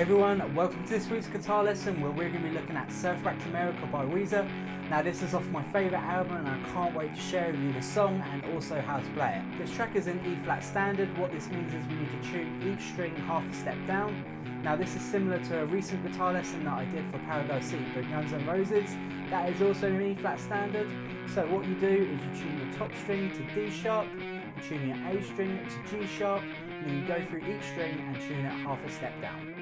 Hey everyone, welcome to this week's guitar lesson where we're going to be looking at Surf Back to America by Weezer. Now this is off my favourite album and I can't wait to share with you the song and also how to play it. This track is in E flat standard. What this means is we need to tune each string half a step down. Now this is similar to a recent guitar lesson that I did for Paradise City but Guns N' Roses. That is also in E flat standard. So what you do is you tune your top string to D sharp, you tune your A string to G sharp, and then you go through each string and tune it half a step down.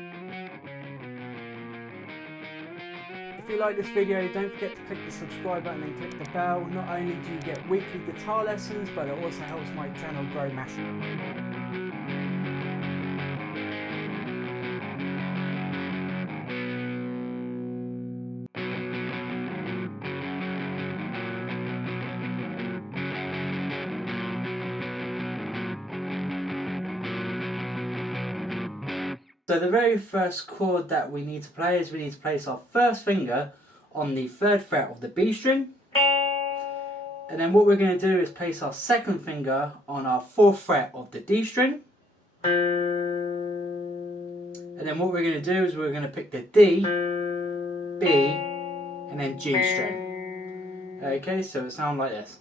If you like this video, don't forget to click the subscribe button and click the bell. Not only do you get weekly guitar lessons, but it also helps my channel grow massively. So the very first chord that we need to play is we need to place our first finger on the 3rd fret of the B string. And then what we're going to do is place our second finger on our 4th fret of the D string. And then what we're going to do is we're going to pick the D, B, and then G string. Okay, so it sounds like this.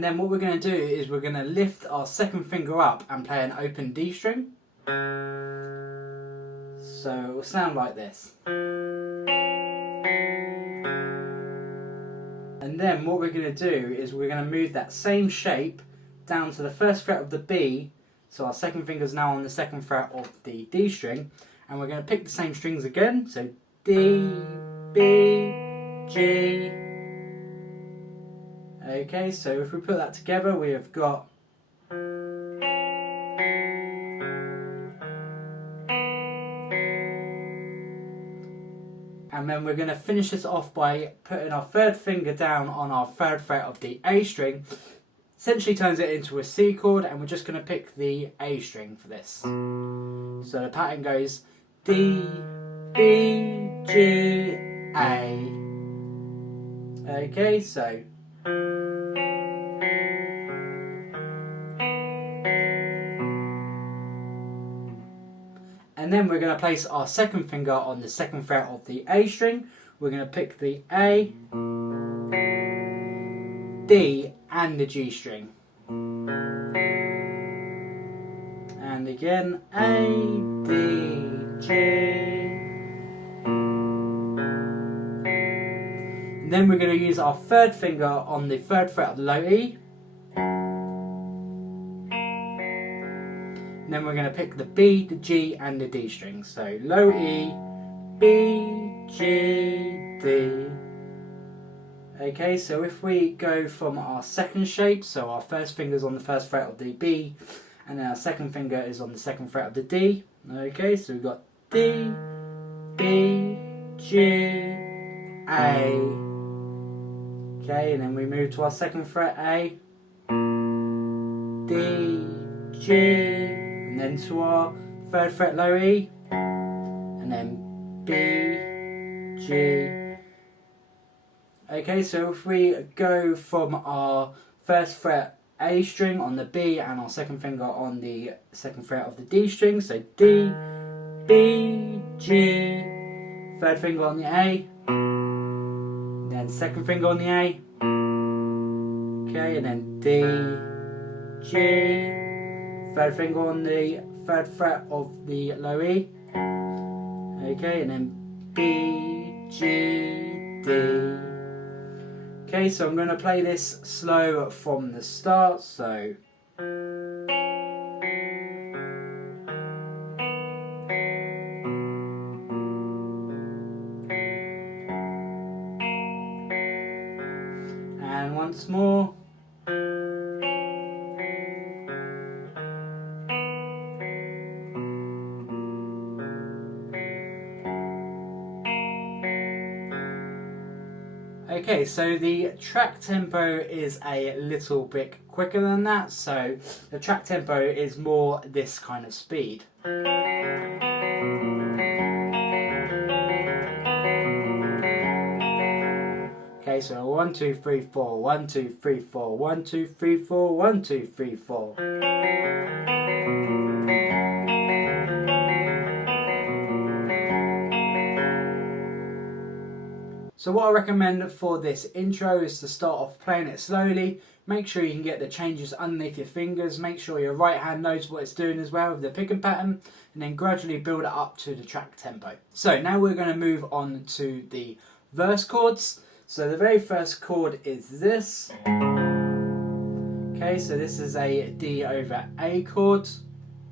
Then what we're going to do is we're going to lift our second finger up and play an open D string. So it will sound like this. And then what we're going to do is we're going to move that same shape down to the 1st fret of the B. So our second finger is now on the 2nd fret of the D string. And we're going to pick the same strings again. So D, B, G. Okay, so if we put that together, we have got and then we're going to finish this off by putting our 3rd finger down on our 3rd fret of the A string. Essentially turns it into a C chord, and we're just going to pick the A string for this. So the pattern goes D, B, G, A. Okay, so and then we're going to place our second finger on the 2nd fret of the A string. We're going to pick the A, D and the G string. And again, A, D, G. And then we're going to use our 3rd finger on the 3rd fret of the low E. And then we're going to pick the B, the G and the D string. So low E, B, G, D. Okay, so if we go from our second shape, so our first finger is on the 1st fret of the B, and then our second finger is on the 2nd fret of the D. Okay, so we've got D, B, G, A. Okay, and then we move to our 2nd fret A, D, G, and then to our 3rd fret low E, and then B, G. Okay, so if we go from our 1st fret A string on the B and our 2nd finger on the 2nd fret of the D string, so D, B, G, 3rd finger on the A, then 2nd finger on the A, okay, and then D, G, 3rd finger on the 3rd fret of the low E, okay, and then B, G, D. Okay, so I'm going to play this slow from the start, so and once more. Okay, so the track tempo is a little bit quicker than that, so the track tempo is more this kind of speed. Okay, so 1, 2, 3, 4, 1, 2, 3, 4, 1, 2, 3, 4, 1, 2, 3, 4. So what I recommend for this intro is to start off playing it slowly. Make sure you can get the changes underneath your fingers. Make sure your right hand knows what it's doing as well with the picking pattern. And then gradually build it up to the track tempo. So now we're going to move on to the verse chords. So the very first chord is this. Okay, so this is a D over A chord.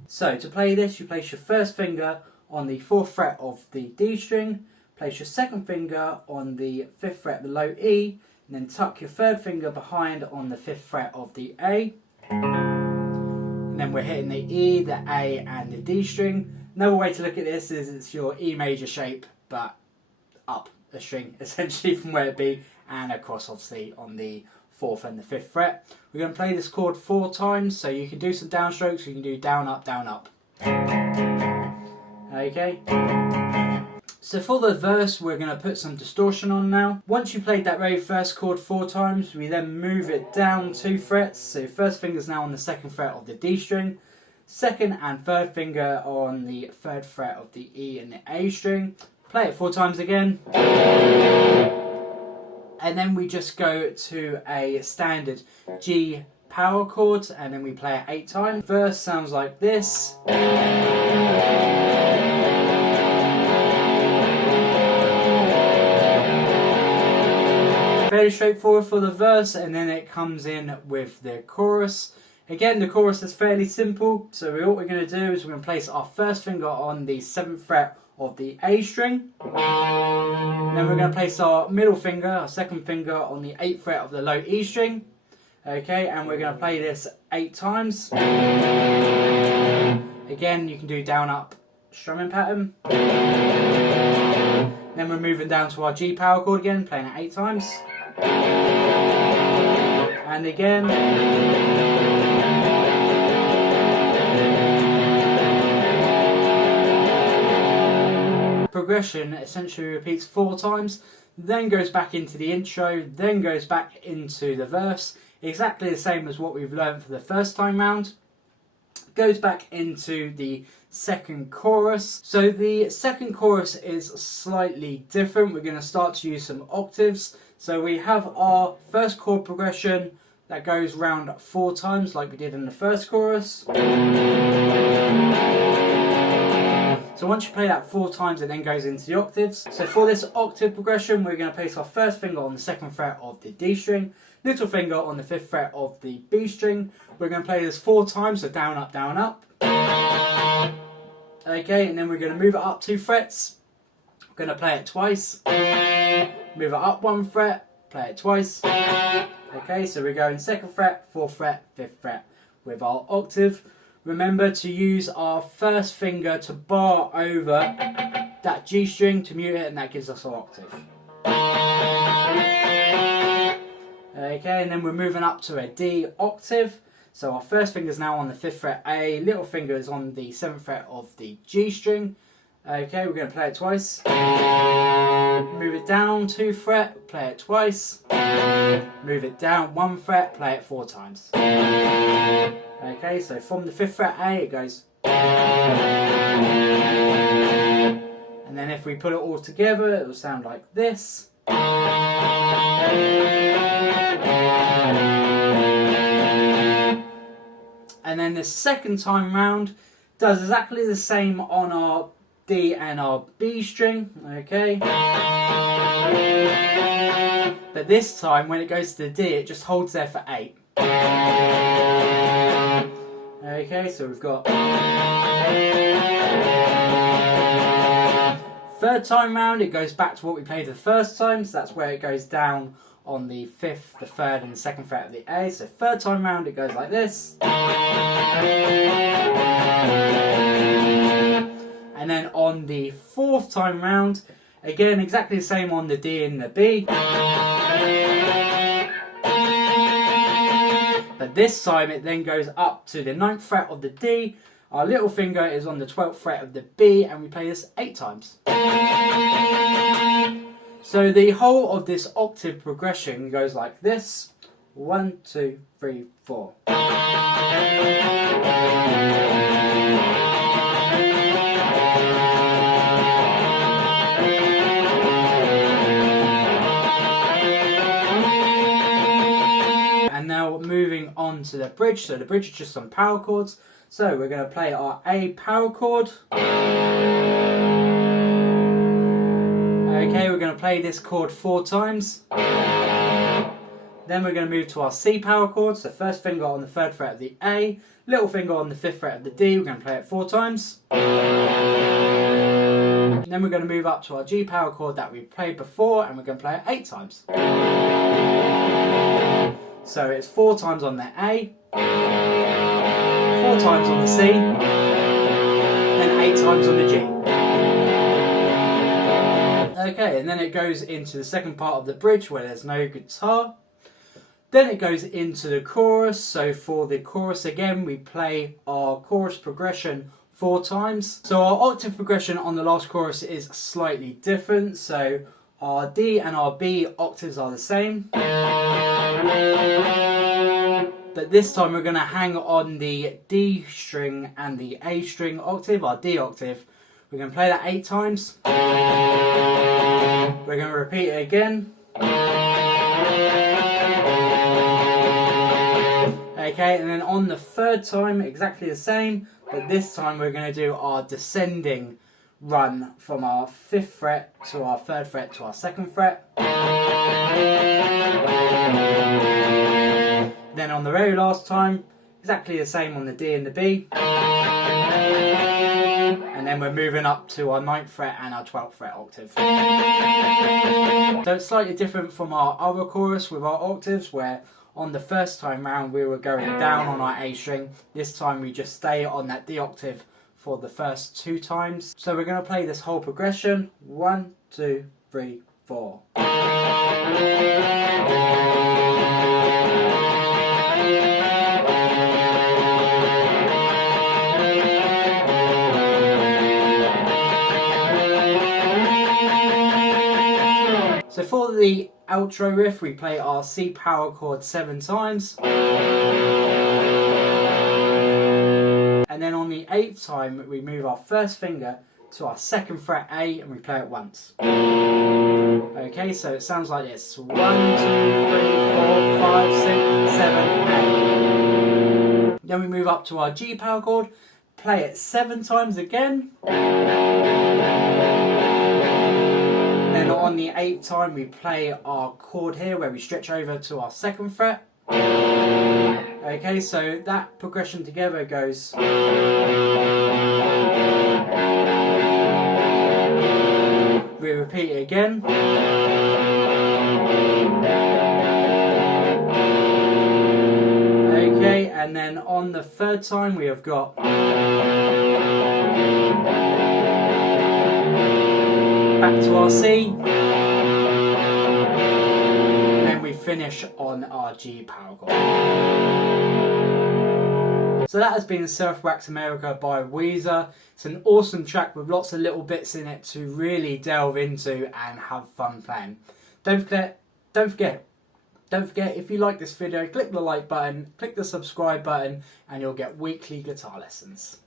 So to play this, you place your first finger on the 4th fret of the D string. Place your second finger on the 5th fret of the low E. And then tuck your 3rd finger behind on the 5th fret of the A. And then we're hitting the E, the A and the D string. Another way to look at this is it's your E major shape, but up a string essentially from where it be and across obviously on the 4th and the 5th fret. We're going to play this chord 4 times, so you can do some downstrokes, you can do down, up, down, up. Okay. So for the verse, we're going to put some distortion on now. Once you played that very first chord 4 times, we then move it down 2 frets. So first finger's now on the 2nd fret of the D string. 2nd and 3rd finger on the 3rd fret of the E and the A string. Play it 4 times again. And then we just go to a standard G power chord and then we play it 8 times. Verse sounds like this. Fairly straightforward for the verse, and then it comes in with the chorus. Again, the chorus is fairly simple, so what we're going to do is we're going to place our first finger on the 7th fret of the A string. Then we're going to place our middle finger, our second finger, on the 8th fret of the low E string. Okay, and we're going to play this 8 times. Again, you can do down up strumming pattern. Then we're moving down to our G power chord again, playing it 8 times. And again. Progression essentially repeats 4 times, then goes back into the intro, then goes back into the verse. Exactly the same as what we've learned for the first time round. Goes back into the second chorus. So the second chorus is slightly different. We're going to start to use some octaves. So we have our first chord progression that goes round 4 times like we did in the first chorus. So once you play that 4 times, it then goes into the octaves. So for this octave progression, we're going to place our first finger on the 2nd fret of the D string, little finger on the 5th fret of the B string. We're going to play this 4 times, so down, up, down, up. Okay, and then we're going to move it up 2 frets. We're going to play it twice. Move it up 1 fret, play it twice. Okay, so we're going 2nd fret, 4th fret, 5th fret with our octave. Remember to use our first finger to bar over that G string to mute it, and that gives us our octave. Okay, and then we're moving up to a D octave. So our first finger is now on the 5th fret A, little finger is on the 7th fret of the G string. Okay, we're going to play it twice. Move it down 2 fret, play it twice. Move it down 1 fret, play it 4 times. Okay, so from the 5th fret A it goes. And then if we put it all together, it will sound like this. And then the second time round does exactly the same on our D and our B string, okay? But this time when it goes to the D, it just holds there for 8. Okay, so we've got third time round, it goes back to what we played the first time, so that's where it goes down on the 5th, the 3rd and the 2nd fret of the A. So third time round it goes like this. And then on the 4th time round, again exactly the same on the D and the B. But this time it then goes up to the 9th fret of the D. Our little finger is on the 12th fret of the B, and we play this 8 times. So the whole of this octave progression goes like this. 1, 2, 3, 4. now moving on to the bridge. So the bridge is just some power chords. So we're going to play our A power chord. Okay, we're going to play this chord 4 times. Then we're going to move to our C power chord. So first finger on the 3rd fret of the A, little finger on the 5th fret of the D. We're going to play it 4 times. And then we're going to move up to our G power chord that we played before, and we're going to play it 8 times. So it's 4 times on the A, 4 times on the C, then 8 times on the G. Okay, and then it goes into the second part of the bridge where there's no guitar. Then it goes into the chorus. So for the chorus again, we play our chorus progression 4 times. So our octave progression on the last chorus is slightly different. So our D and our B octaves are the same. But this time we're going to hang on the D string and the A string octave, our D octave. We're going to play that 8 times. We're going to repeat it again. Okay, and then on the 3rd time, exactly the same, but this time we're going to do our descending run from our 5th fret to our 3rd fret to our 2nd fret. Then on the very last time, exactly the same on the D and the B. And then we're moving up to our 9th fret and our 12th fret octave. So it's slightly different from our other chorus with our octaves, where on the first time round we were going down on our A string. This time we just stay on that D octave for the first 2 times. So we're going to play this whole progression. 1, 2, 3, 4. So for the outro riff, we play our C power chord 7 times. And then on the 8th time, we move our first finger to our 2nd fret A and we play it once. Okay, so it sounds like this. 1, 2, 3, 4, 5, 6, 7, 8. Then we move up to our G power chord, play it 7 times again. Then on the 8th time we play our chord here where we stretch over to our 2nd fret. Okay, so that progression together goes. We repeat it again. Okay, and then on the 3rd time we have got. Back to our C, and then we finish on our G power chord. So that has been Surf Wax America by Weezer. It's an awesome track with lots of little bits in it to really delve into and have fun playing. Don't forget, if you like this video, click the like button, click the subscribe button, and you'll get weekly guitar lessons.